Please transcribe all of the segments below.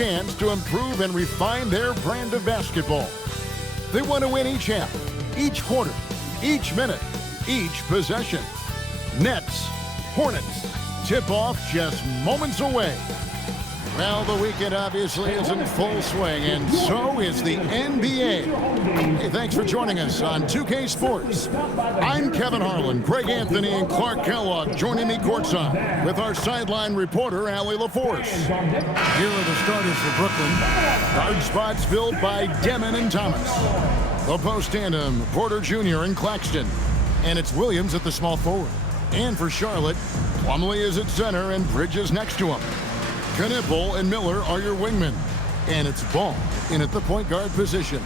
chance to improve and refine their brand of basketball. They want to win each half, each quarter, each minute, each possession. Nets, Hornets, tip-off just moments away. Well, the weekend obviously is in full swing, and so is the NBA. Hey, thanks for joining us on 2K Sports. I'm Kevin Harlan, Greg Anthony, and Clark Kellogg joining me courtside with our sideline reporter, Allie LaForce. Here are the starters for Brooklyn. Guard spots filled by Demon and Thomas. The post tandem, Porter Jr. and Claxton. And it's Williams at the small forward. And for Charlotte, Plumlee is at center and Bridges next to him. Knipple and Miller are your wingmen. And it's Ball in at the point guard position.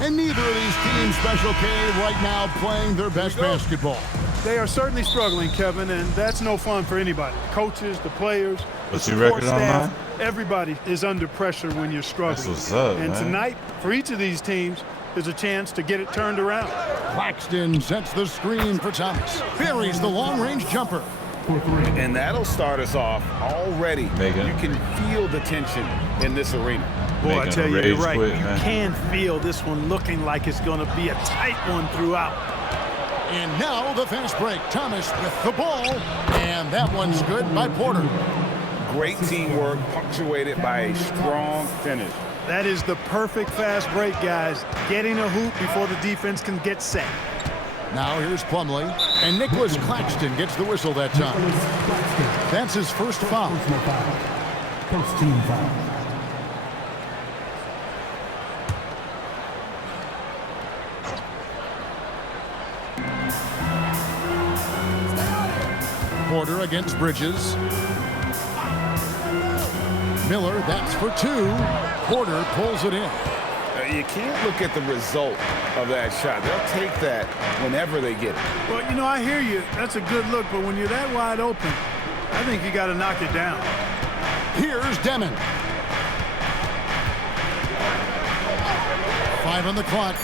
And neither of these teams, Special K, right now playing their best basketball. They are certainly struggling, Kevin, and that's no fun for anybody. The coaches, the players, What's the your support record on staff, that? everybody is under pressure when you're struggling. That's what's up, and man. tonight, for each of these teams, there's a chance to get it turned around. Claxton sets the screen for Thomas. Buries the long-range jumper. And that'll start us off already. Megan. You can feel the tension in this arena. Boy, I Making tell a you, you're rage right. quit, You man. can feel this one looking like it's going to be a tight one throughout. And now the fast break. Thomas with the ball. And that one's good by Porter. Great teamwork punctuated by a strong finish. That is the perfect fast break, guys. Getting a hoop before the defense can get set. Now here's Plumlee. And Nicholas Claxton gets the whistle that time. That's his first foul. First team foul. Porter against Bridges. Miller, that's for two. Porter pulls it in. You can't look at the result of that shot. They'll take that whenever they get it. Well, you know, I hear you. That's a good look, but when you're that wide open, I think you got to knock it down. Here's Demon. 5 on the clock.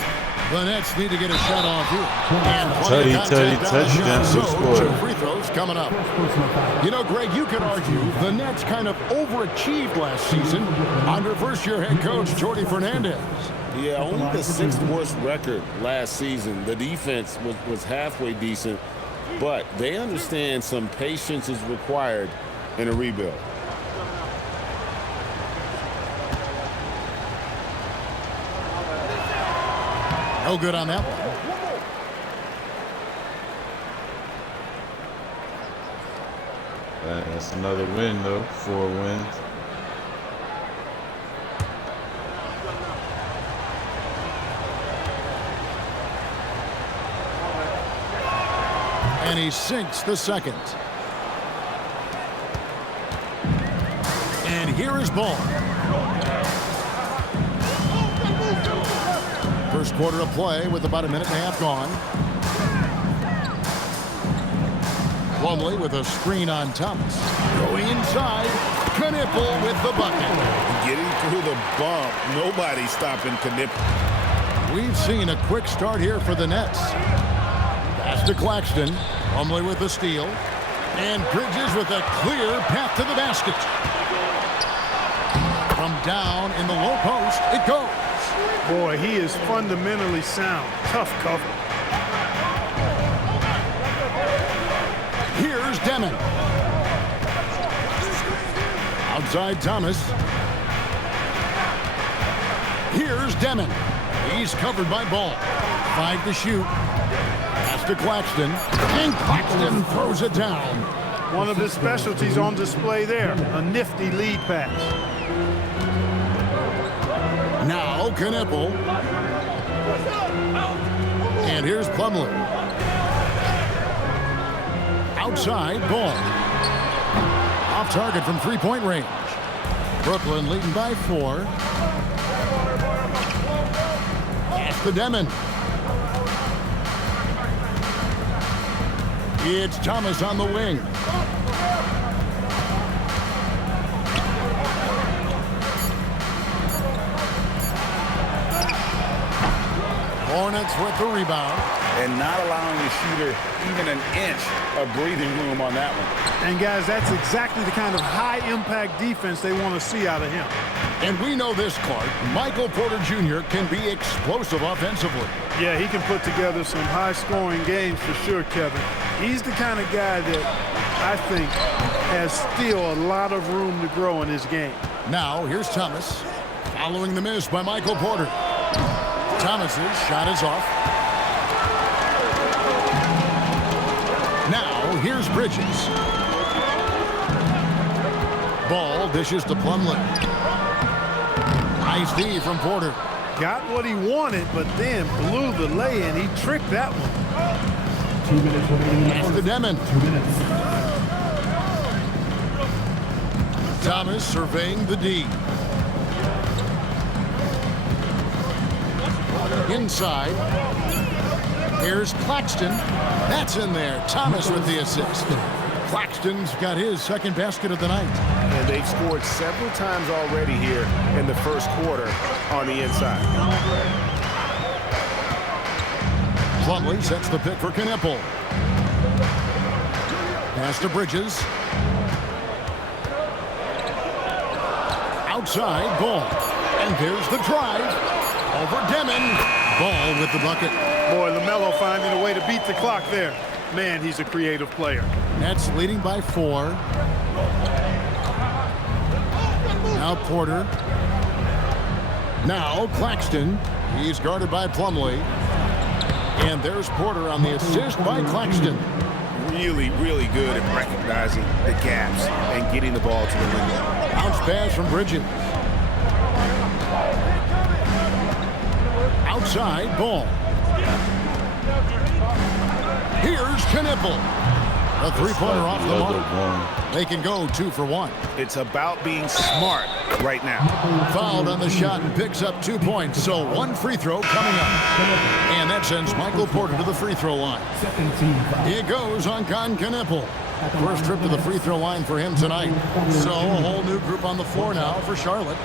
The Nets need to get a shot off here. And plenty of contact on the shot. So, 2 free throws coming up. You know, Greg, you could argue the Nets kind of overachieved last season under first-year head coach Jordy Fernandez. Yeah, only the 6th worst record last season. The defense was halfway decent, but they understand some patience is required in a rebuild. No good on that one. That's another win, though. 4 wins. And he sinks the second. And here is Ball. First quarter of play with about a minute and a half gone. Plumlee with a screen on Thomas. Going inside. Knipple with the bucket. Getting through the bump, nobody's stopping Knipple. We've seen a quick start here for the Nets. Pass to Claxton. Plumlee with the steal. And Bridges with a clear path to the basket. From down in the low post, it goes. Boy, he is fundamentally sound. Tough cover. Here's Demon. Outside Thomas. Here's Demon. He's covered by Ball. 5 to shoot. Pass to Claxton. And Claxton throws it down. One of his specialties on display there. A nifty lead pass. Now Knipple. And here's Plumlee. Outside Ball. Off target from three-point range. Brooklyn leading by 4. Pass to Demon. It's Thomas on the wing. Hornets with the rebound. And not allowing the shooter even an inch of breathing room on that one. And, guys, that's exactly the kind of high-impact defense they want to see out of him. And we know this, Clark. Michael Porter Jr. can be explosive offensively. Yeah, he can put together some high-scoring games for sure, Kevin. He's the kind of guy that I think has still a lot of room to grow in his game. Now, here's Thomas. Following the miss by Michael Porter. Thomas's shot is off. Now, here's Bridges. Ball dishes to Plumlee. Nice D from Porter. Got what he wanted, but then blew the lay-in. He tricked that one. 2 minutes remaining. Pass to Demon. 2 minutes. Thomas surveying the D. Inside. Here's Claxton. That's in there. Thomas with the assist. Claxton's got his second basket of the night. And they've scored several times already here in the first quarter on the inside. Plumlee sets the pick for Knipple. Pass to Bridges. Outside, Ball. And there's the drive. Over Demon. Ball with the bucket. Boy, LaMelo finding a way to beat the clock there. Man, he's a creative player. Nets leading by 4. Now Porter. Now Claxton. He's guarded by Plumlee. And there's Porter on the assist by Claxton. Really, really good at recognizing the gaps and getting the ball to the window. Bounce pass from Bridges. Outside, Ball. Here's Knipple. A three-pointer off the mark. They can go 2 for 1. It's about being smart right now. Fouled on the shot and picks up 2 points. So 1 free throw coming up. And that sends Michael Porter to the free throw line. Second team foul. Here goes on Knipple. First trip to the free throw line for him tonight. So a whole new group on the floor now for Charlotte.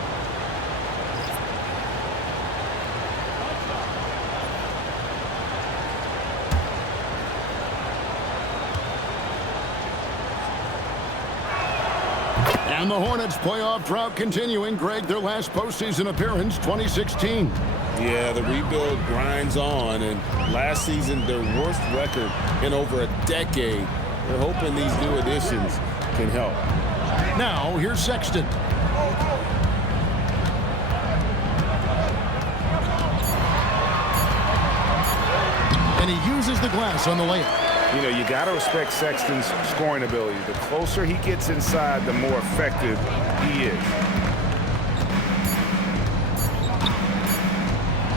And the Hornets playoff drought continuing. Greg, their last postseason appearance, 2016. Yeah, the rebuild grinds on, and last season their worst record in over a decade. They're hoping these new additions can help. Now, here's Sexton. And he uses the glass on the layup. You know, you got to respect Sexton's scoring ability. The closer he gets inside, the more effective he is.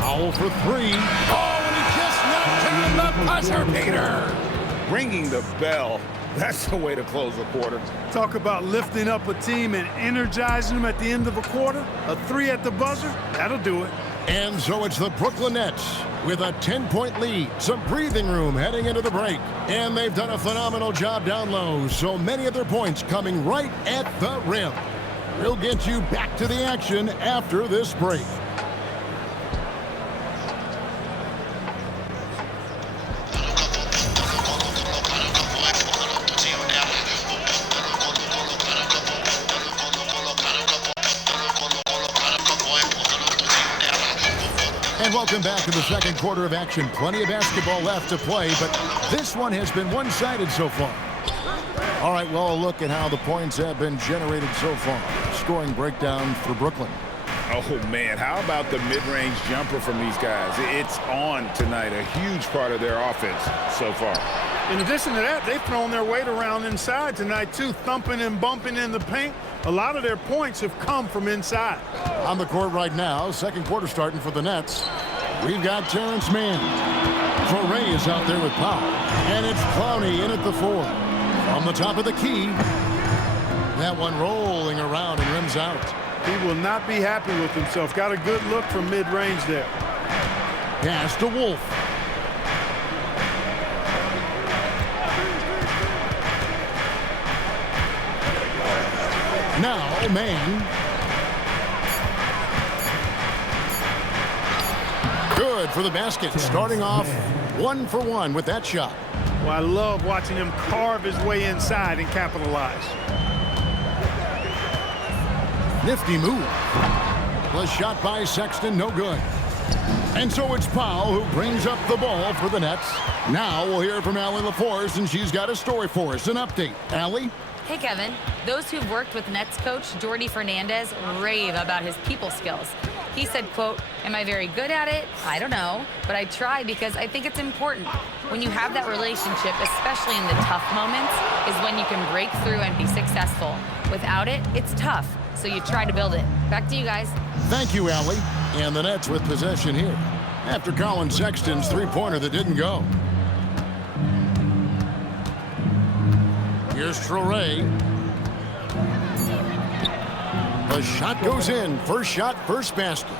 Foul for 3. Oh, and he just knocked in the buzzer beater. Ringing the bell. That's the way to close a quarter. Talk about lifting up a team and energizing them at the end of a quarter. A 3 at the buzzer, that'll do it. And so it's the Brooklyn Nets with a 10-point lead. Some breathing room heading into the break. And they've done a phenomenal job down low. So many of their points coming right at the rim. We'll get you back to the action after this break. And welcome back to the second quarter of action. Plenty of basketball left to play, but this one has been one-sided so far. All right, well, a look at how the points have been generated so far. Scoring breakdown for Brooklyn. Oh, man, how about the mid-range jumper from these guys? It's on tonight, a huge part of their offense so far. In addition to that, they've thrown their weight around inside tonight, too, thumping and bumping in the paint. A lot of their points have come from inside. On the court right now, second quarter starting for the Nets. We've got Terrence Mann. Foray is out there with power. And it's Clowney in at the 4. From the top of the key. That one rolling around and rims out. He will not be happy with himself. Got a good look from mid-range there. Pass to Wolf. Now, Mann. Good for the basket. Starting off 1 for 1 with that shot. Well, I love watching him carve his way inside and capitalize. Nifty move. The shot by Sexton, no good. And so it's Powell who brings up the ball for the Nets. Now we'll hear from Allie LaForce, and she's got a story for us. An update. Allie? Hey, Kevin. Those who've worked with Nets coach Jordi Fernandez rave about his people skills. He said, quote, "Am I very good at it? I don't know, but I try because I think it's important. When you have that relationship, especially in the tough moments, is when you can break through and be successful. Without it, it's tough, so you try to build it." Back to you guys. Thank you, Allie. And the Nets with possession here after Colin Sexton's three-pointer that didn't go. Here's Traore. The shot goes in. First shot, first basket.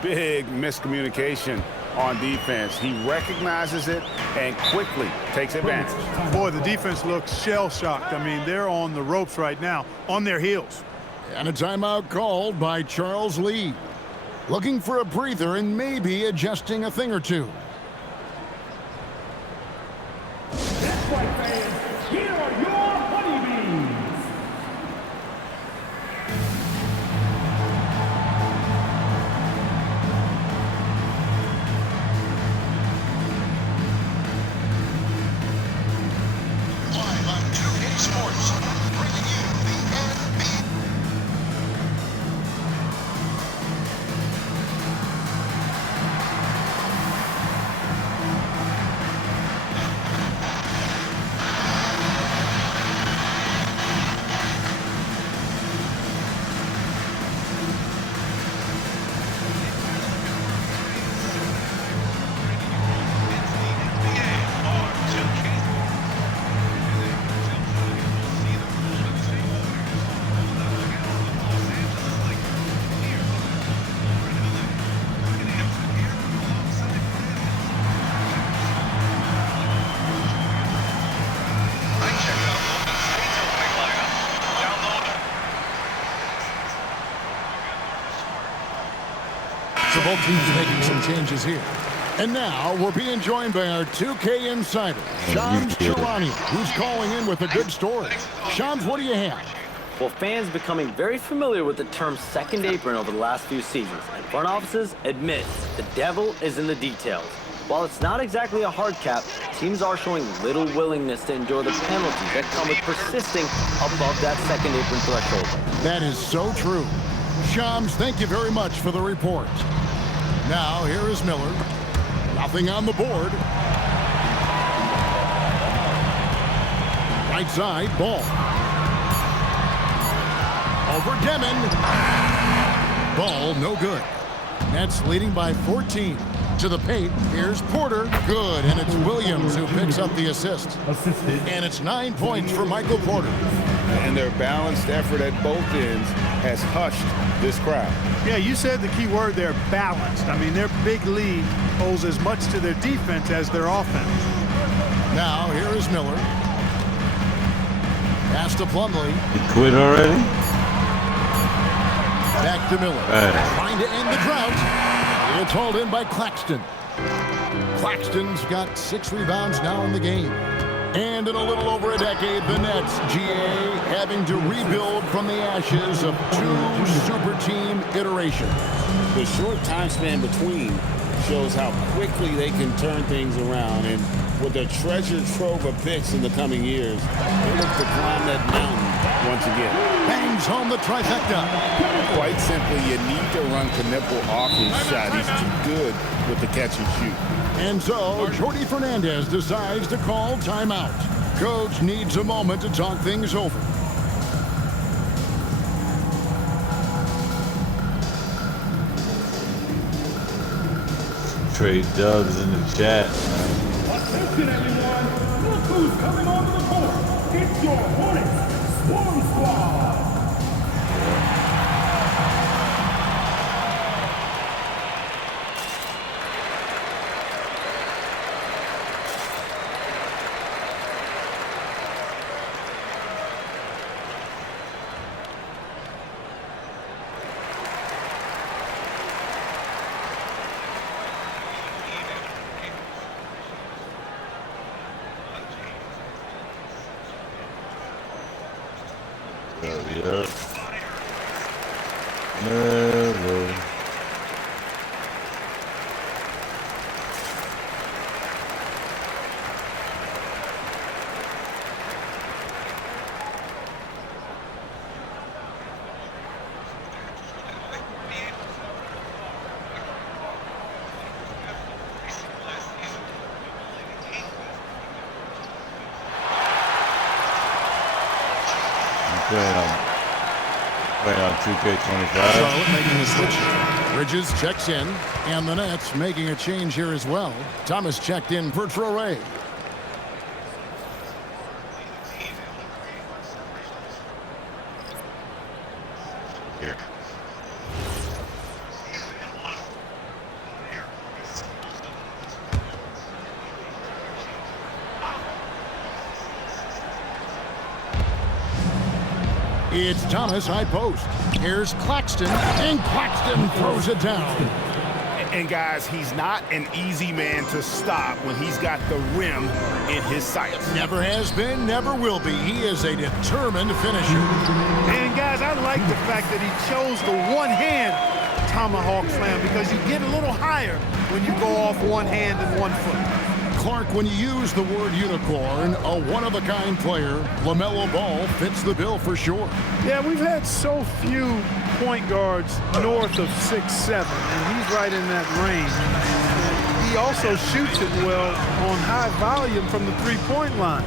Big miscommunication on defense. He recognizes it and quickly takes advantage. Boy, the defense looks shell-shocked. I mean, they're on the ropes right now, on their heels. And a timeout called by Charles Lee. Looking for a breather and maybe adjusting a thing or two. That's right, fans. Here are your honeybees. Live on 2K Sports, bringing you the NBA. So both teams making some changes here. And now we're being joined by our 2K insider, Shams Charania, who's calling in with a good story. Shams, what do you have? Well, fans becoming very familiar with the term second apron over the last few seasons, and front offices admit the devil is in the details. While it's not exactly a hard cap, teams are showing little willingness to endure the penalties that come with persisting above that second apron threshold. That is so true. Shams, thank you very much for the report. Now, here is Miller. Nothing on the board. Right side, ball. Over Demon. Ball, no good. Nets leading by 14. To the paint, here's Porter. Good, and it's Williams who picks up the assist. Assisted. And it's 9 points for Michael Porter. And their balanced effort at both ends has hushed this crowd. Yeah, you said the key word there, balanced. I mean, their big lead owes as much to their defense as their offense. Now, here is Miller. Pass to Plumlee. You quit already? Back to Miller. Right. Trying to end the drought. It's hauled in by Claxton. Claxton's got 6 rebounds now in the game. And in a little over a decade, the Nets, GA, having to rebuild from the ashes of 2 super team iterations. The short time span between shows how quickly they can turn things around. And with their treasure trove of picks in the coming years, they look to climb that mountain once again. Bangs home the trifecta. Quite simply, you need to run Knipple off his shot. He's too good with the catch and shoot. And so, Jordi Fernandez decides to call timeout. Coach needs a moment to talk things over. Trade Doug's in the chat. Attention, everyone. Look who's coming onto the court. It's your Hornets Swarm Squad. Yeah. Hello. playing on 2K25. Charlotte making a switch. Bridges checks in, and the Nets making a change here as well. Thomas checked in for Traore. Here. It's Thomas high post. Here's Claxton, and Claxton throws it down. And guys, he's not an easy man to stop when he's got the rim in his sights. Never has been, never will be. He is a determined finisher. And guys, I like the fact that he chose the one-hand tomahawk slam because you get a little higher when you go off one hand and 1 foot. Clark, when you use the word unicorn, a one-of-a-kind player, LaMelo Ball fits the bill for sure. Yeah, we've had so few point guards north of 6'7", and he's right in that range. And he also shoots it well on high volume from the three-point line.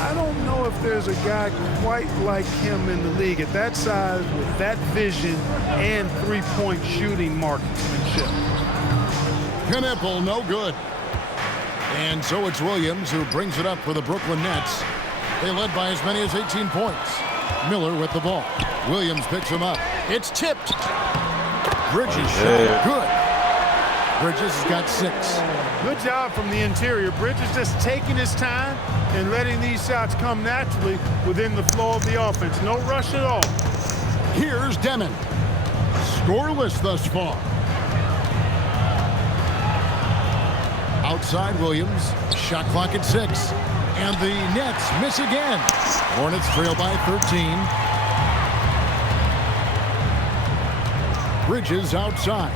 I don't know if there's a guy quite like him in the league at that size with that vision and three-point shooting marksmanship. Knipple, no good. And so it's Williams who brings it up for the Brooklyn Nets. They led by as many as 18 points. Miller with the ball. Williams picks him up. It's tipped. Bridges shot. Good. Bridges has got 6. Good job from the interior. Bridges just taking his time and letting these shots come naturally within the flow of the offense. No rush at all. Here's Demon. Scoreless thus far. Outside Williams, shot clock at 6, and the Nets miss again. Hornets trail by 13. Bridges outside.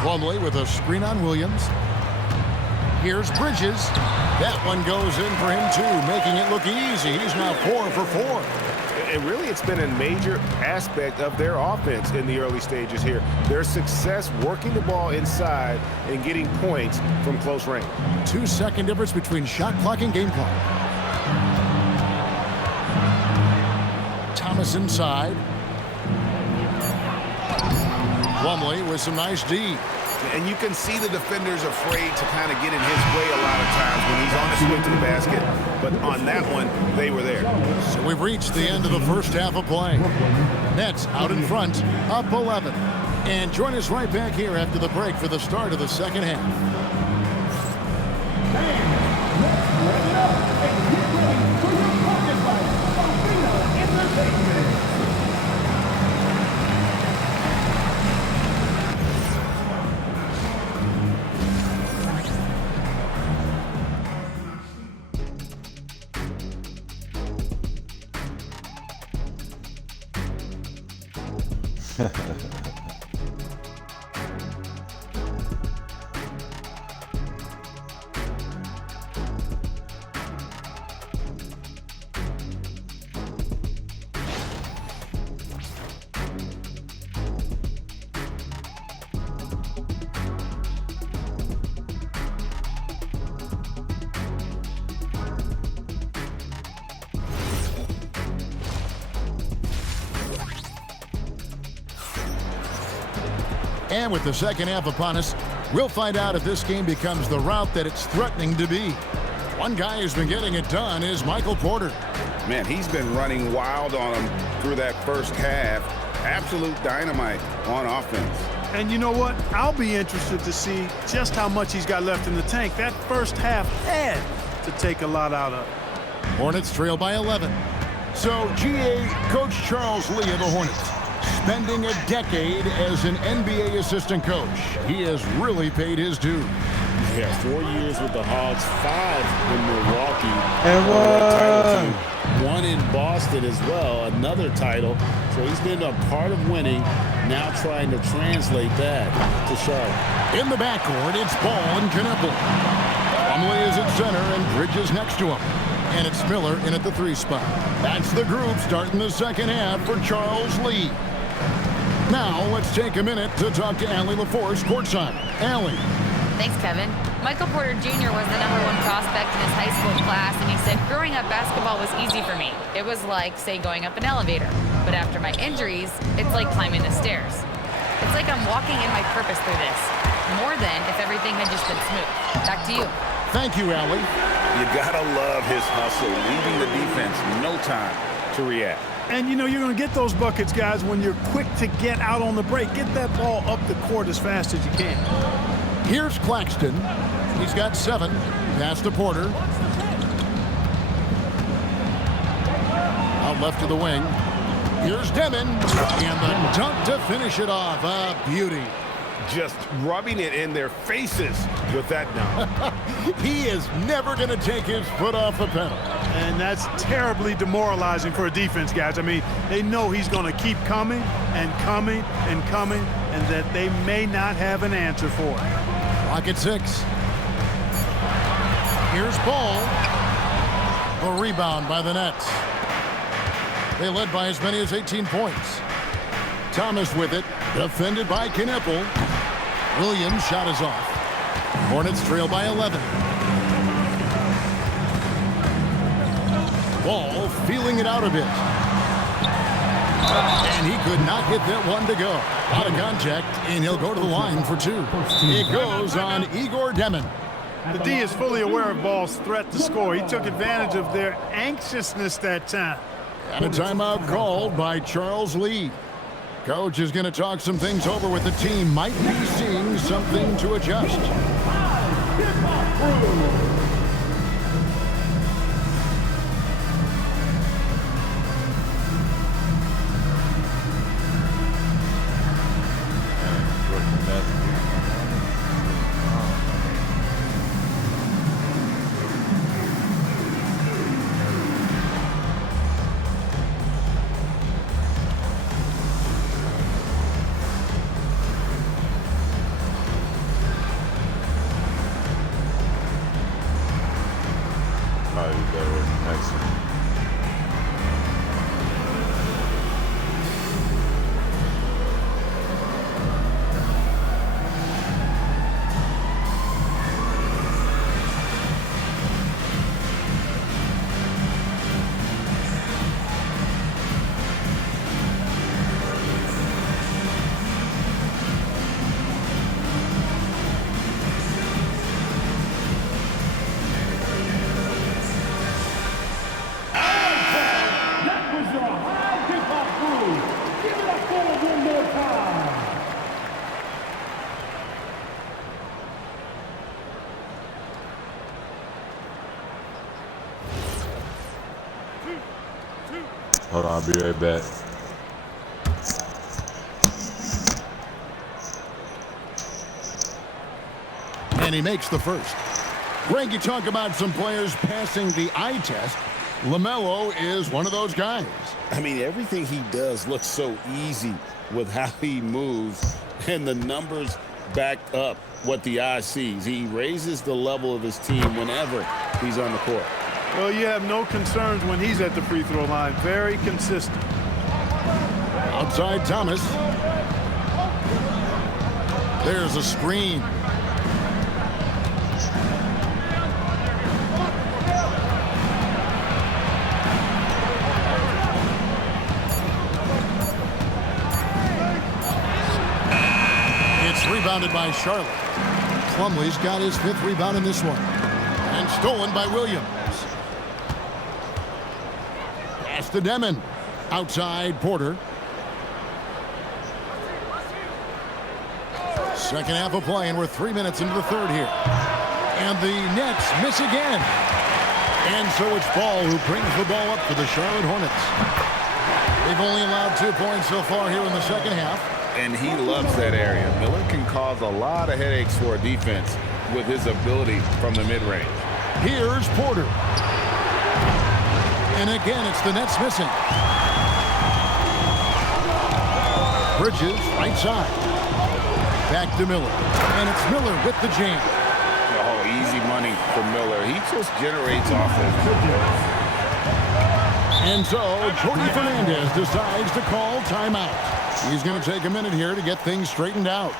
Plumlee with a screen on Williams. Here's Bridges. That one goes in for him too, making it look easy. He's now 4 for 4. And really, it's been a major aspect of their offense in the early stages here. Their success working the ball inside and getting points from close range. 2-second difference between shot clock and game clock. Thomas inside. Plumlee with some nice D. And you can see the defenders afraid to kind of get in his way a lot of times when he's on his way to the basket. But on that one, they were there. So we've reached the end of the first half of play. Nets out in front, up 11. And join us right back here after the break for the start of the second half. And with the second half upon us, we'll find out if this game becomes the route that it's threatening to be. One guy who's been getting it done is Michael Porter. Man, he's been running wild on him through that first half. Absolute dynamite on offense. And you know what? I'll be interested to see just how much he's got left in the tank. That first half had to take a lot out of. Hornets trail by 11. So, GA, Coach Charles Lee of the Hornets, spending a decade as an NBA assistant coach. He has really paid his dues. Yeah, 4 years with the Hogs, 5 in Milwaukee. And One in Boston as well, another title. So he's been a part of winning, now trying to translate that to Charlotte. In the backcourt, it's Ball and Knueppel. Plumlee is at center and Bridges next to him. And it's Miller in at the 3 spot. That's the group starting the second half for Charles Lee. Now let's take a minute to talk to Allie LaForce courtside. Allie. Thanks, Kevin. Michael Porter Jr. was the #1 prospect in his high school class, and he said growing up basketball was easy for me. It was like, say, going up an elevator. But after my injuries, it's like climbing the stairs. It's like I'm walking in my purpose through this, more than if everything had just been smooth. Back to you. Thank you, Allie. You gotta love his hustle, leaving the defense no time to react. And, you know, you're going to get those buckets, guys, when you're quick to get out on the break. Get that ball up the court as fast as you can. Here's Claxton. He's got 7. Pass to Porter. Out left to the wing. Here's Demon. And the dunk to finish it off. A beauty. Just rubbing it in their faces with that dunk. He is never going to take his foot off the pedal. And that's terribly demoralizing for a defense, guys. I mean, they know he's going to keep coming and coming and coming, and that they may not have an answer for it. Clock at 6. Here's Ball. A rebound by the Nets. They led by as many as 18 points. Thomas with it, defended by Knueppel. Williams' shot is off. Hornets trail by 11. Ball feeling it out a bit. And he could not get that one to go. Out of contact, and he'll go to the line for 2. It goes on Igor Demon. The D is fully aware of Ball's threat to score. He took advantage of their anxiousness that time. And a timeout called by Charles Lee. Coach is going to talk some things over with the team. Might be seeing something to adjust. Hold on, I'll be right back. And he makes the first. Greg, you talk about some players passing the eye test. LaMelo is one of those guys. I mean, everything he does looks so easy with how he moves, and the numbers back up what the eye sees. He raises the level of his team whenever he's on the court. Well, you have no concerns when he's at the free throw line. Very consistent. Outside Thomas. There's a screen. It's rebounded by Charlotte. Plumlee's got his 5th rebound in this one. And stolen by Williams. Pass to Demon. Outside Porter. Second half of play, and we're 3 minutes into the third here. And the Nets miss again. And so it's Ball who brings the ball up for the Charlotte Hornets. They've only allowed 2 points so far here in the second half. And he loves that area. Miller can cause a lot of headaches for a defense. with his ability from the mid-range. Here's Porter. And again, it's the Nets missing. Bridges, right side. Back to Miller. And it's Miller with the jam. Oh, easy money for Miller. He just generates offense. And so, Jordi Fernandez decides to call timeout. He's going to take a minute here to get things straightened out.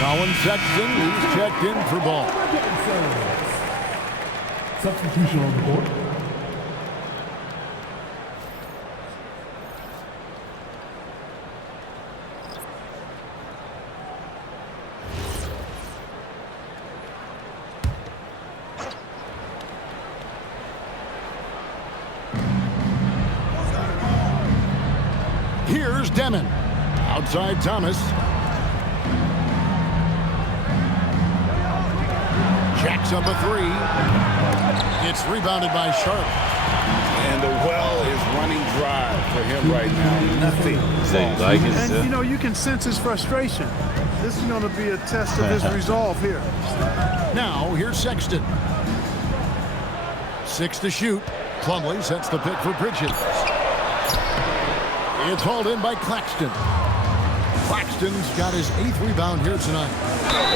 Colin Sexton, he's checked in for ball. Substitution on the board. Here's Demon. Outside Thomas. Jacks up a three. It's rebounded by Sharp. And the well is running dry for him right now. Nothing. And, you know, you can sense his frustration. This is going to be a test of his resolve here. Now, here's Sexton. 6 to shoot. Plumlee sets the pick for Bridges. It's hauled in by Claxton. Claxton's got his 8th rebound here tonight.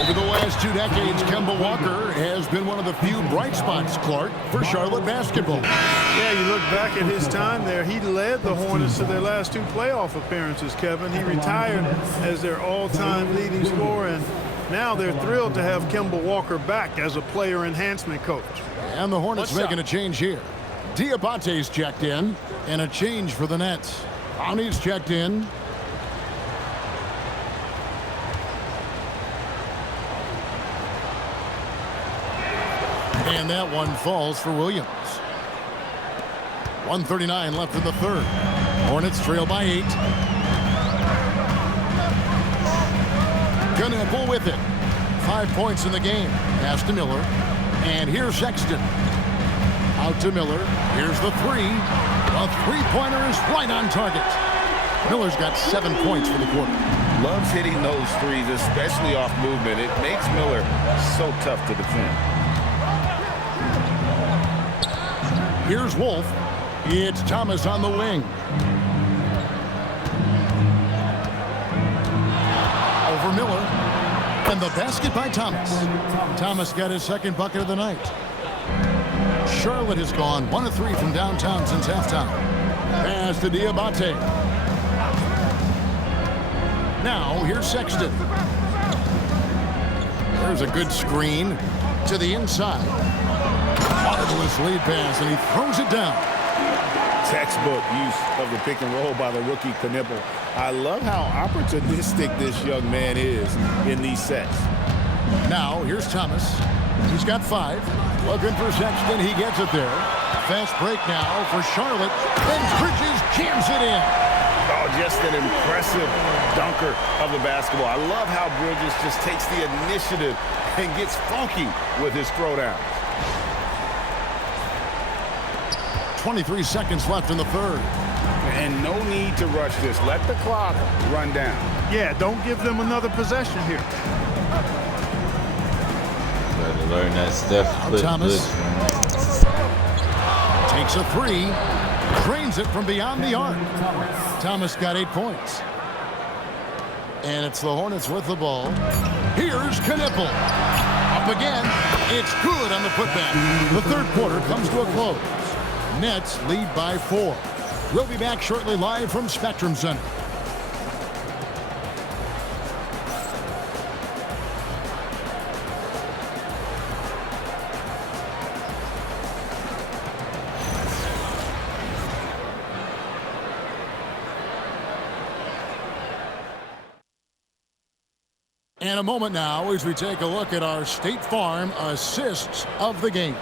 Over the last 2 decades, Kemba Walker has been one of the few bright spots, Clark, for Charlotte basketball. Yeah, you look back at his time there, he led the Hornets to their last 2 playoff appearances, Kevin. He retired as their all-time leading scorer, and now they're thrilled to have Kemba Walker back as a player enhancement coach. And the Hornets making a change here. Diabate's checked in, and a change for the Nets. Brownie's checked in. And that one falls for Williams. 1:39 left in the third. Hornets trail by 8. Knueppel with it. 5 points in the game. Pass to Miller. And here's Sexton. Out to Miller. Here's the three. A three-pointer is right on target. Miller's got 7 points for the quarter. Loves hitting those threes, especially off movement. It makes Miller so tough to defend. Here's Wolf. It's Thomas on the wing. Over Miller. And the basket by Thomas. Thomas got his 2nd bucket of the night. Charlotte has gone 1 of 3 from downtown since halftime. Pass to Diabate. Now, here's Sexton. There's a good screen to the inside. Marvelous lead pass, and he throws it down. Textbook use of the pick and roll by the rookie Knueppel. I love how opportunistic this young man is in these sets. Now, here's Thomas. He's got 5. Looking for Sexton. He gets it there. Fast break now for Charlotte. And Bridges jams it in. Oh, just an impressive dunker of the basketball. I love how Bridges just takes the initiative and gets funky with his throwdown. 23 seconds left in the third. And no need to rush this. Let the clock run down. Yeah, don't give them another possession here. Better learn that Steph flip Thomas. glitch, man. Takes a three. Drains it from beyond the arc. Thomas got 8 points. And it's the Hornets with the ball. Here's Knipple. Up again. It's good on the putback. The third quarter comes to a close. Nets lead by 4. We'll be back shortly live from Spectrum Center. And a moment now as we take a look at our State Farm assists of the game.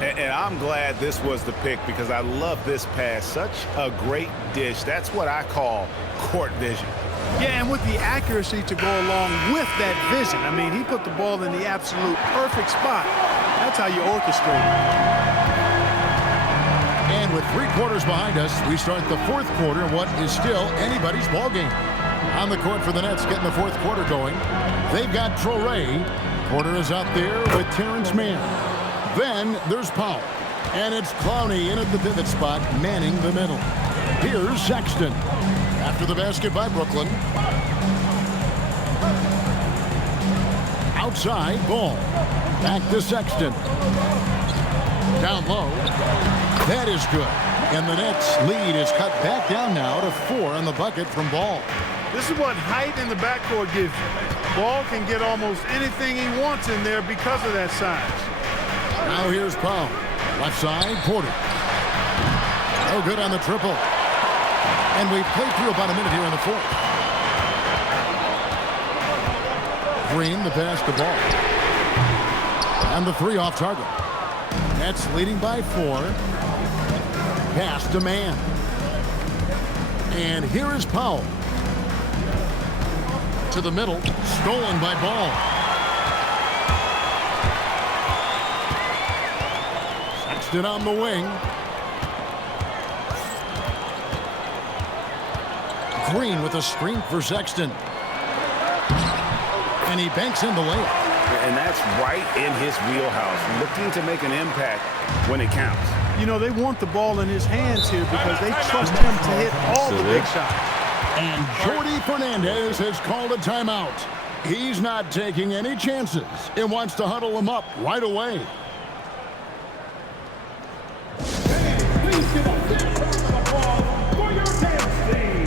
And I'm glad this was the pick because I love this pass. Such a great dish. That's what I call court vision. Yeah, and with the accuracy to go along with that vision. I mean, he put the ball in the absolute perfect spot. That's how you orchestrate it. And with 3 quarters behind us, we start the fourth quarter in what is still anybody's ball game. On the court for the Nets, getting the fourth quarter going. They've got Traoré. Porter is out there with Terrence Mann. Then there's Powell. And it's Clowney in at the pivot spot, manning the middle. Here's Sexton. After the basket by Brooklyn. Outside, ball. Back to Sexton. Down low. That is good. And the Nets lead is cut back down now to 4 on the bucket from Ball. This is what height in the backcourt gives you. Ball can get almost anything he wants in there because of that size. Now here's Powell. Left side, Porter. No good on the triple. And we've played through about a minute here in the fourth. Green, the pass to Ball. And the 3 off target. Nets leading by 4. Pass to Mann. And here is Powell. To the middle, stolen by Ball. Sexton on the wing. Green with a screen for Sexton. And he banks in the layup. And that's right in his wheelhouse, looking to make an impact when it counts. You know, they want the ball in his hands here because they trust him to hit all the big shots. And Jordi Fernandez has called a timeout. He's not taking any chances and wants to huddle him up right away. Please give a big round of applause for your dance team.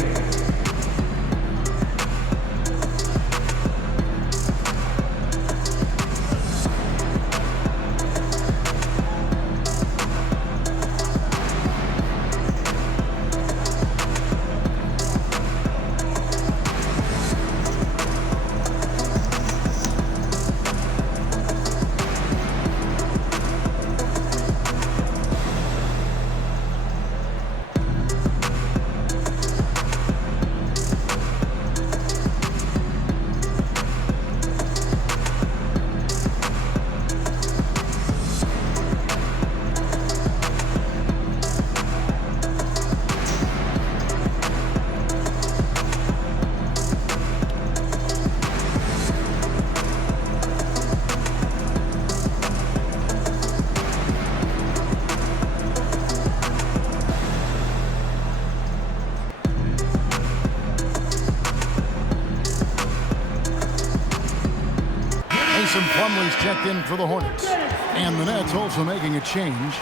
Mason Plumlee's checked in for the Hornets. And the Nets also making a change.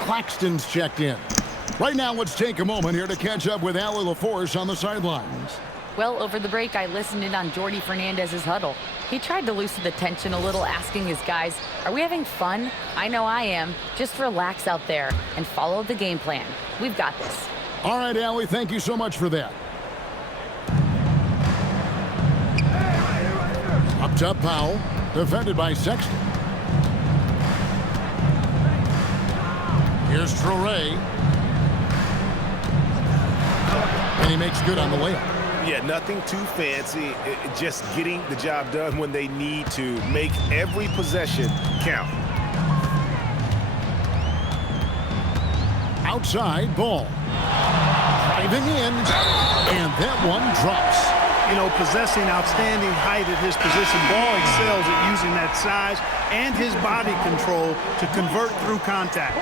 Claxton's checked in. Right now, let's take a moment here to catch up with Allie LaForce on the sidelines. Well, over the break, I listened in on Jordi Fernandez's huddle. He tried to loosen the tension a little, asking his guys, are we having fun? I know I am. Just relax out there and follow the game plan. We've got this. All right, Allie, thank you so much for that. Up top, Powell, defended by Sexton. Here's Traoré. And he makes good on the layup. Yeah, nothing too fancy. Just getting the job done when they need to. Make every possession count. Outside, ball. Driving in. And that one drops. possessing outstanding height at his position. Ball excels at using that size and his body control to convert through contact.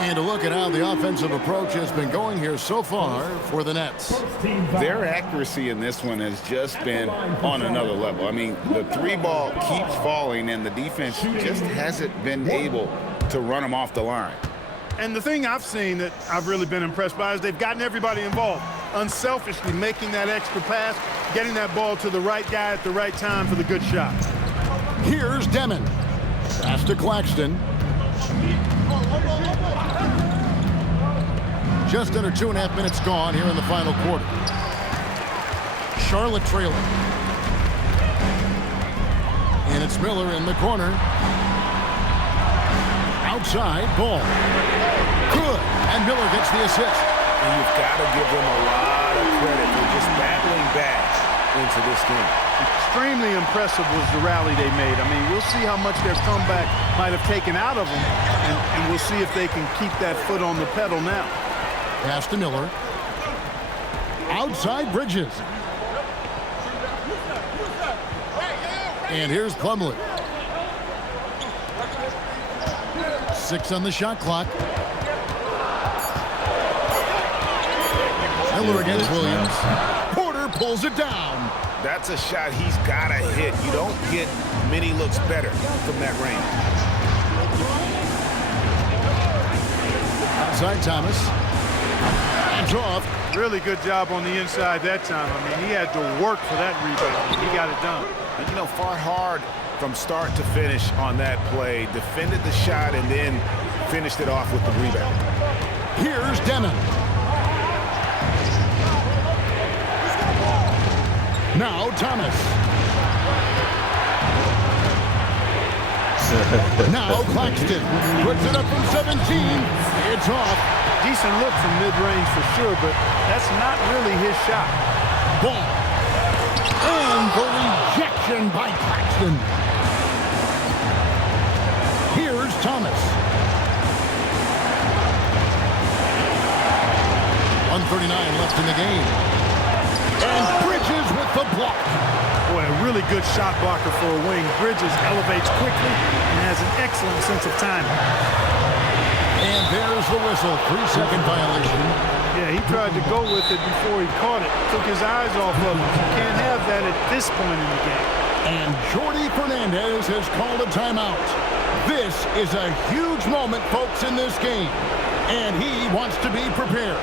And to look at how the offensive approach has been going here so far for the Nets. Their accuracy in this one has just been on another level. I mean, the three ball keeps falling, and the defense just hasn't been able to run them off the line. And the thing I've seen that I've really been impressed by is they've gotten everybody involved, unselfishly making that extra pass, getting that ball to the right guy at the right time for the good shot. Here's Demon. Pass to Claxton. Just under 2.5 minutes gone here in the final quarter. Charlotte trailing. And it's Miller in the corner. Outside, ball. Good. And Miller gets the assist. And you've got to give them a lot of credit for just battling back into this game. Extremely impressive was the rally they made. I mean, we'll see how much their comeback might have taken out of them, and we'll see if they can keep that foot on the pedal now. Pass to Miller. Outside Bridges. And here's Plumlee. 6 on the shot clock. Miller against Williams. Porter pulls it down. That's a shot he's got to hit. You don't get many looks better from that range. Outside Thomas. Hands off. Really good job on the inside that time. I mean, he had to work for that rebound. He got it done. And, fought hard from start to finish on that play. Defended the shot and then finished it off with the rebound. Here's Demon. Now Thomas. Now Claxton puts it up from 17. It's off. Decent look from mid-range for sure, but that's not really his shot. Ball. And the rejection by Claxton. Here's Thomas. 1:39 left in the game. And Bridges with the block. Boy, a really good shot blocker for a wing. Bridges elevates quickly and has an excellent sense of timing. And there's the whistle. 3-second violation. Yeah, he tried to go with it before he caught it. Took his eyes off of it. You can't have that at this point in the game. And Jordi Fernandez has called a timeout. This is a huge moment, folks, in this game. And he wants to be prepared.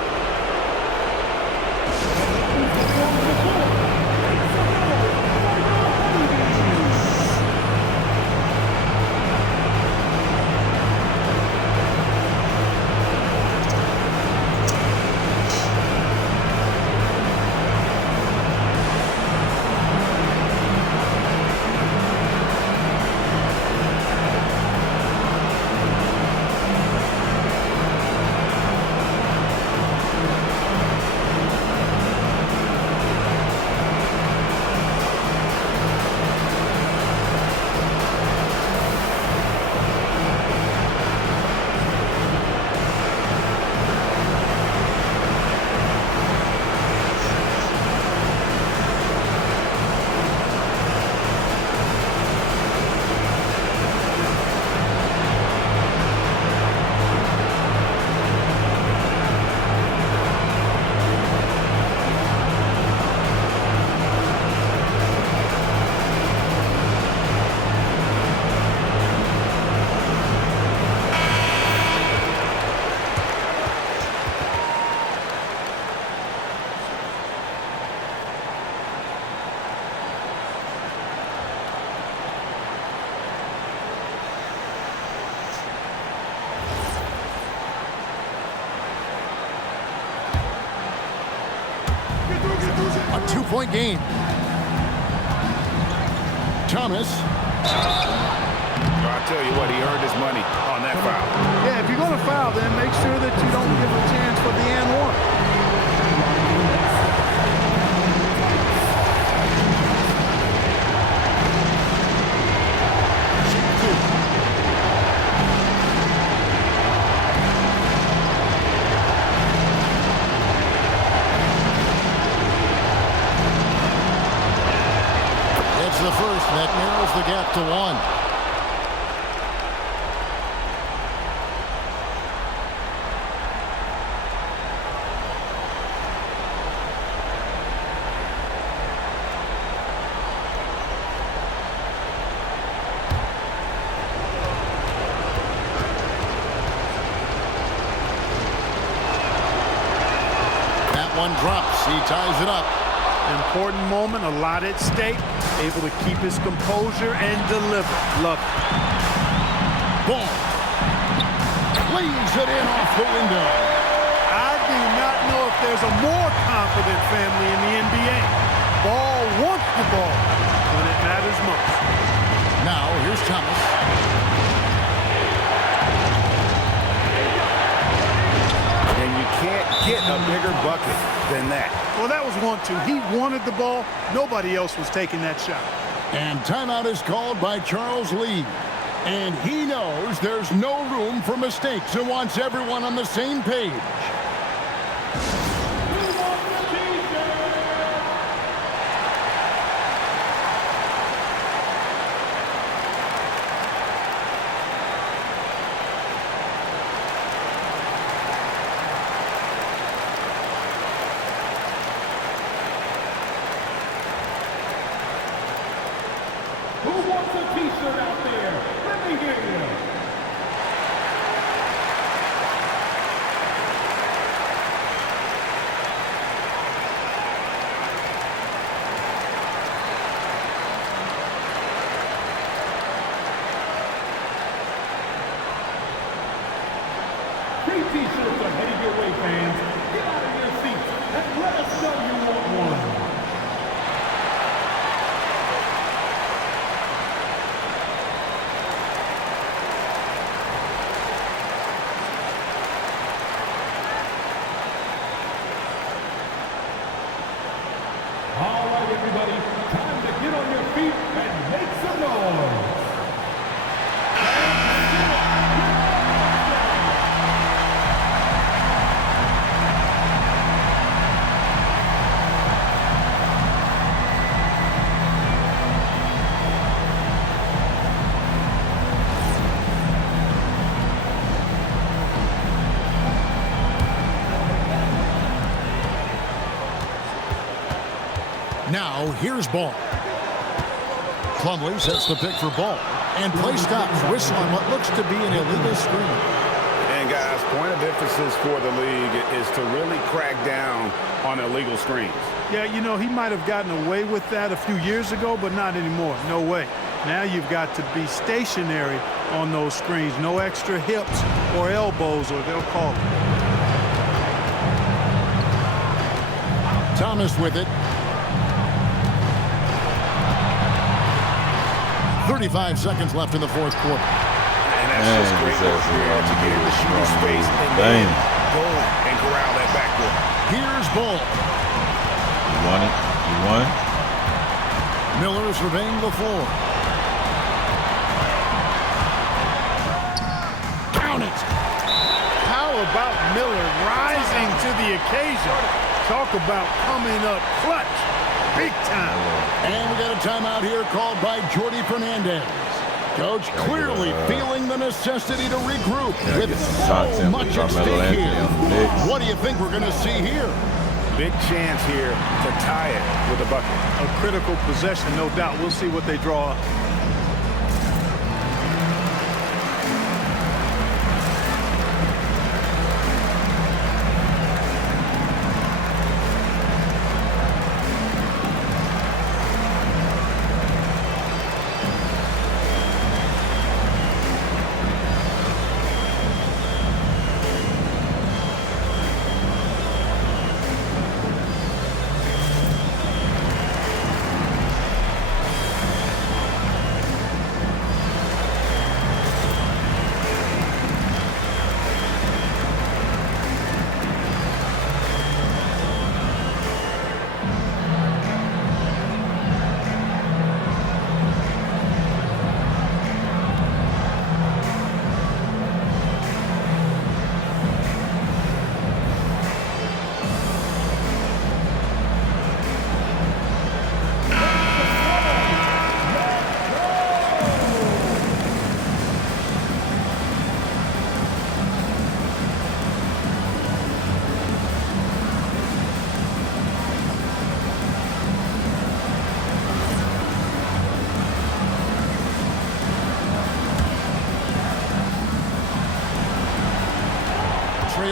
A 2-point game. Thomas. I'll tell you what, he earned his money on that foul. Yeah, if you're going to foul, then make sure that you don't give a chance for the and one. the first. That narrows the gap to 1. One drops. He ties it up. Important moment, a lot at stake. Able to keep his composure and deliver. Love it. Ball. Lays it in off the window. I do not know if there's a more confident family in the NBA. Ball wants the ball when it matters most. Now, here's Thomas. Can't get a bigger bucket than that. Well, that was 1-2. He wanted the ball. Nobody else was taking that shot. And timeout is called by Charles Lee. And he knows there's no room for mistakes and wants everyone on the same page. Who wants a t-shirt out there? Let me hear you. Free t-shirts are heading your way, fans. Get out of your seats and let us know you want one. All right, everybody, time to get on your feet and make some noise. Now, here's Ball. Plumlee sets the pick for Ball. And play stops. Whistle on what looks to be an illegal screen. And guys, point of emphasis for the league is to really crack down on illegal screens. Yeah, you know, he might have gotten away with that a few years ago, but not anymore. No way. Now you've got to be stationary on those screens. No extra hips or elbows, or they'll call it. Thomas with it. 35 seconds left in the fourth quarter. And that's just great work here to get in the shooting space and then go and corral that backcourt. Here's Ball. You want it? You want it? Miller surveying the floor. Count it. How about Miller rising to the occasion? Talk about coming up clutch. Big time. And we got a timeout here called by Jordy Fernandez. Coach clearly feeling the necessity to regroup with so much at stake here. What do you think we're going to see here? Big chance here to tie it with a bucket. A critical possession, no doubt. We'll see what they draw up.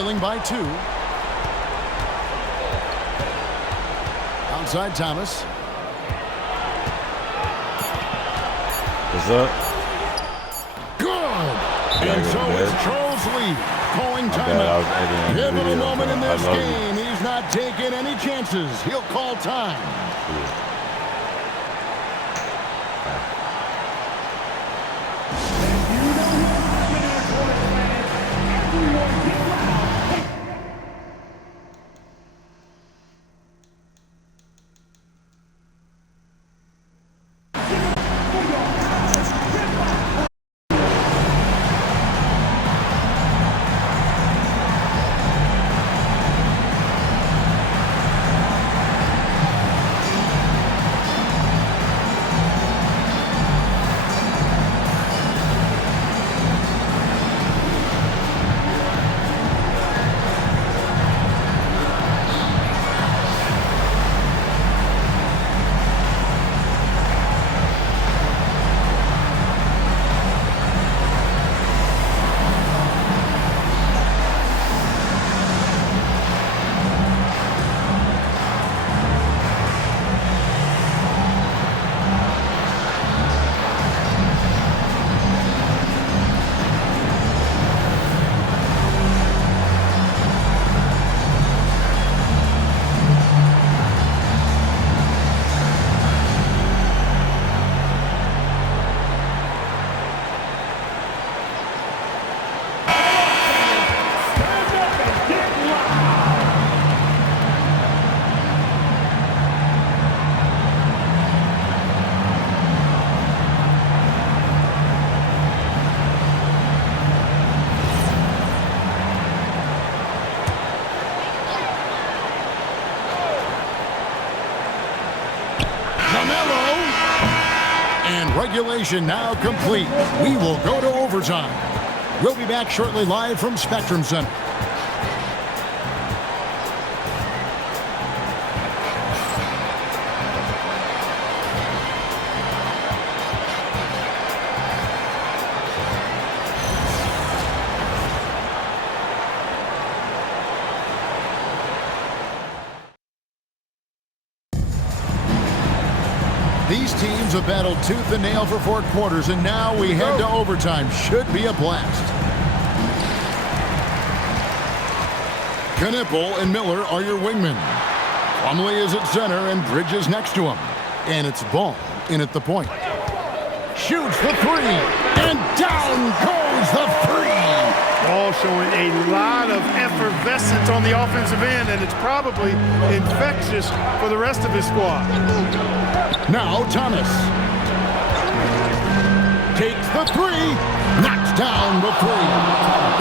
trailing by 2. Outside Thomas. What's up? Good. And so it's Charles Lee calling bad, I timeout. was editing the Pivotal video, moment in bro. I this love game. He's not taking any chances. He'll call time. Regulation now complete. We will go to overtime. We'll be back shortly live from Spectrum Center. These teams have battled tooth and nail for 4 quarters, and now we head to overtime. Should be a blast. Knipple and Miller are your wingmen. Plumlee is at center, and Bridges next to him. And it's Ball in at the point. Shoots the 3, and down goes the 3. Ball showing a lot of effervescence on the offensive end, and it's probably infectious for the rest of his squad. Now Thomas takes the 3, knocks down the 3.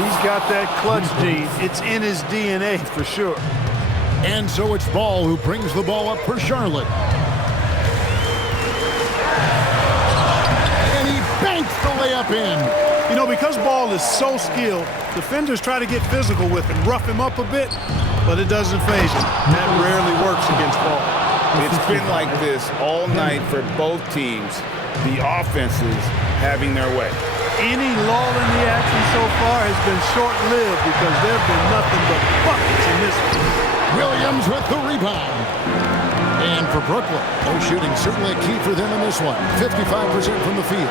He's got that clutch gene. It's in his DNA for sure. And so it's Ball who brings the ball up for Charlotte. And he banks the layup in. You know, because Ball is so skilled, defenders try to get physical with him, rough him up a bit, but it doesn't faze him. That rarely works against Ball. It's been like this all night for both teams. The offenses having their way. Any lull in the action so far has been short-lived because there have been nothing but buckets in this one. Williams with the rebound. And for Brooklyn, their shooting certainly a key for them in this one. 55% from the field.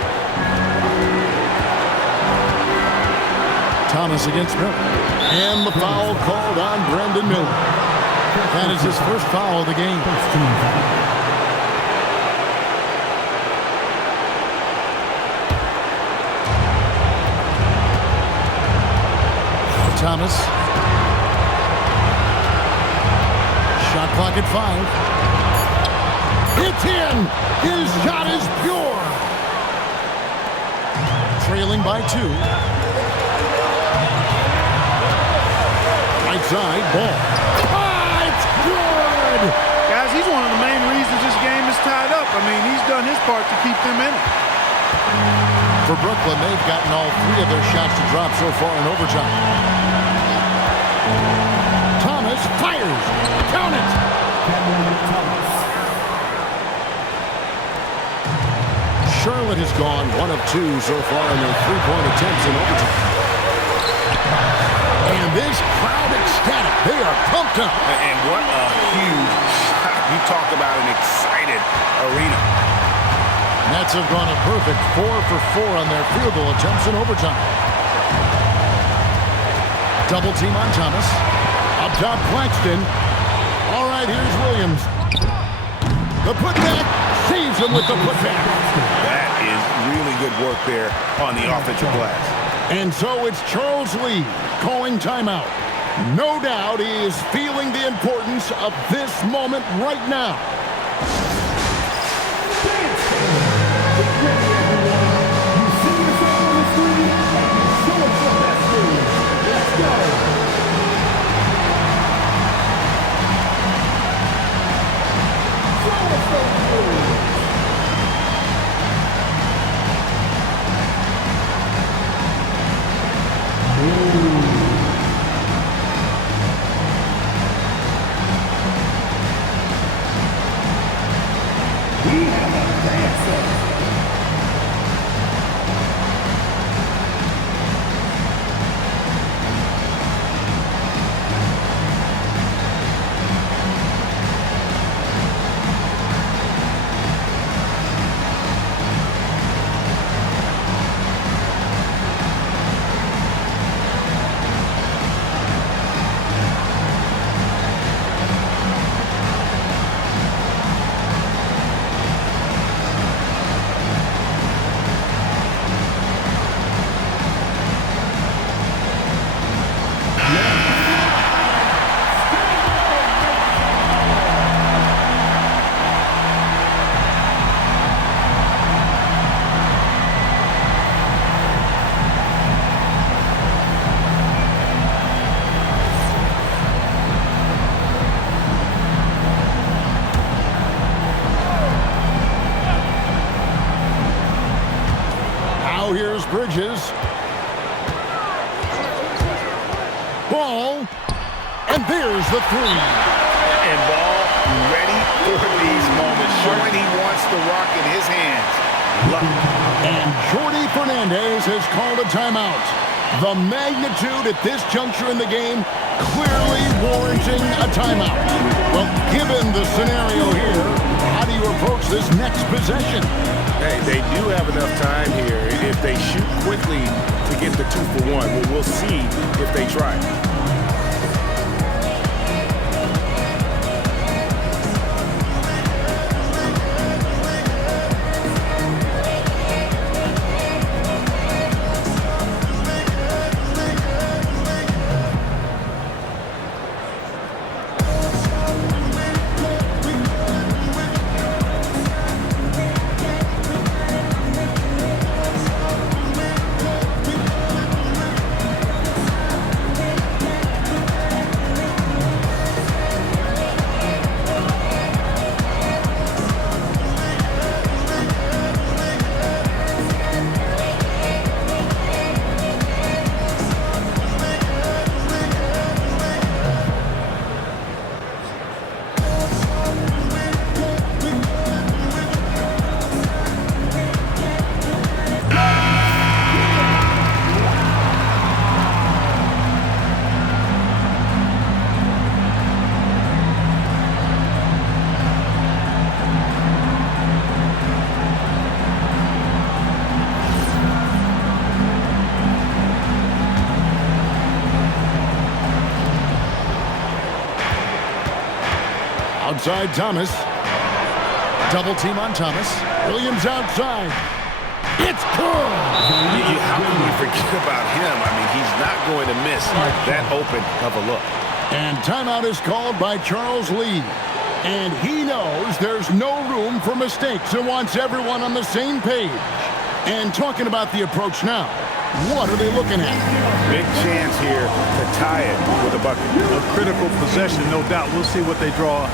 Thomas against Miller. And the foul called on Brandon Miller. That is his first foul of the game. Thomas. Shot clock at 5. It's in! His shot is pure! Trailing by 2. Right side, Ball. Ah, it's good! Guys, he's one of the main reasons this game is tied up. I mean, he's done his part to keep them in it. For Brooklyn, they've gotten all 3 of their shots to drop so far in overtime. Thomas fires. Count it. Charlotte has gone 1 of 2 so far in their 3-point attempts in overtime. And this crowd ecstatic. They are pumped up. And what a huge shot. You talk about an excited arena. Nets have gone a perfect 4 for 4 on their field goal attempts in overtime. Double team on Thomas. Up top, Claxton. All right, here's Williams. The putback saves him with the putback. That is really good work there on the offensive glass. And so it's Charles Lee calling timeout. No doubt he is feeling the importance of this moment right now. Here's Bridges. Ball. And there's the three. And Ball ready for these moments, showing he wants the rock in his hands. And Jordi Fernandez has called a timeout. The magnitude at this juncture in the game clearly warranting a timeout. Well, given the scenario here, how do you approach this next possession? Hey, they do have enough time here. If they shoot quickly to get the 2 for 1, well, we'll see if they try. Outside Thomas. Double team on Thomas. Williams outside. It's good. How can we forget about him? I mean, he's not going to miss that open of a look. And timeout is called by Charles Lee. And he knows there's no room for mistakes and wants everyone on the same page. And talking about the approach now, what are they looking at? Big chance here to tie it with a bucket. A critical possession, no doubt. We'll see what they draw.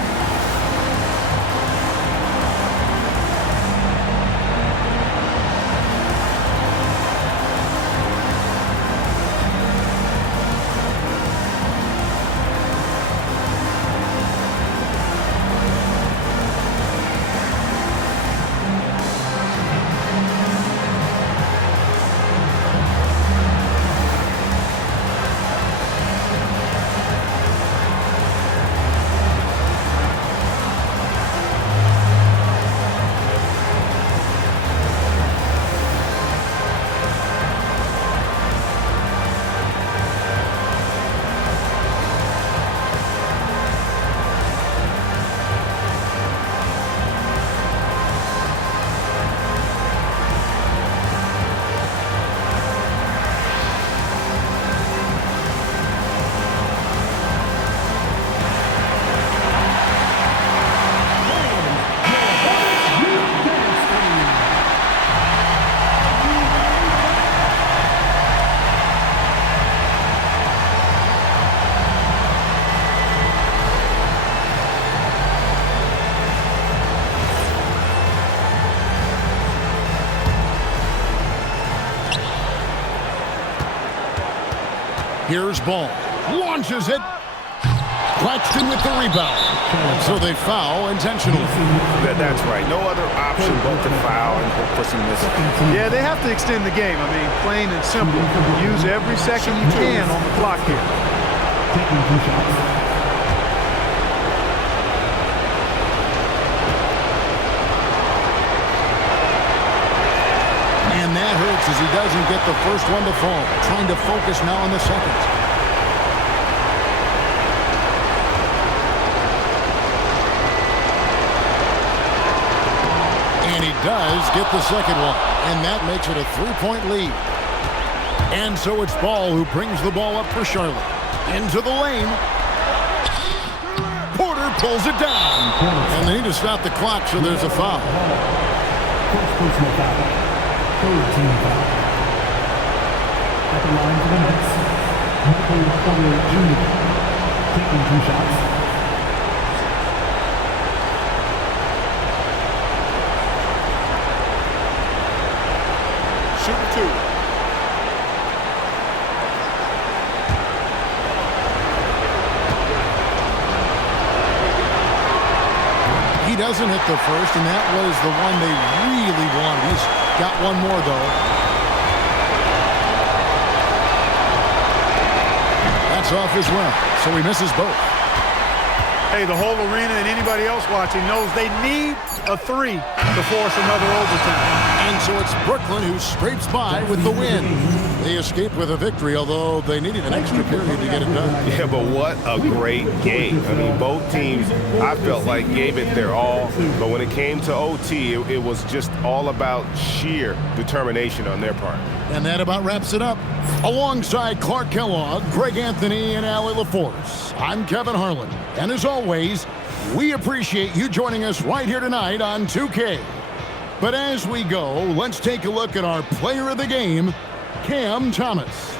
Here's Ball. Launches it. Claxton with the rebound. So they foul intentionally. That's right. No other option but to foul and hope for some misses. Yeah, they have to extend the game. I mean, plain and simple. Use every second you can on the clock here. Taking 2 shots. And that hurts as he doesn't get the first one to fall. Trying to focus now on the second. And he does get the second one. And that makes it a 3-point lead. And so it's Ball who brings the ball up for Charlotte. Into the lane. Porter pulls it down. And they need to stop the clock, so there's a foul. First personal foul. Third team foul. At the line for the Nets, Michael Porter Jr. taking 2 shots. Shooting 2. He doesn't hit the first, and that was the one they really wanted. He's got one more, though. That's off as well, so he misses both. Hey, the whole arena and anybody else watching knows they need a 3 to force another overtime. And so it's Brooklyn who scrapes by with the win. They escape with a victory, although they needed an extra period to get it done. Yeah, but what a great game. I mean, both teams, I felt like, gave it their all. But when it came to OT, it was just all about sheer determination on their part. And that about wraps it up. Alongside Clark Kellogg, Greg Anthony, and Allie LaForce, I'm Kevin Harlan. And as always, we appreciate you joining us right here tonight on 2K. But as we go, let's take a look at our player of the game, Cam Thomas.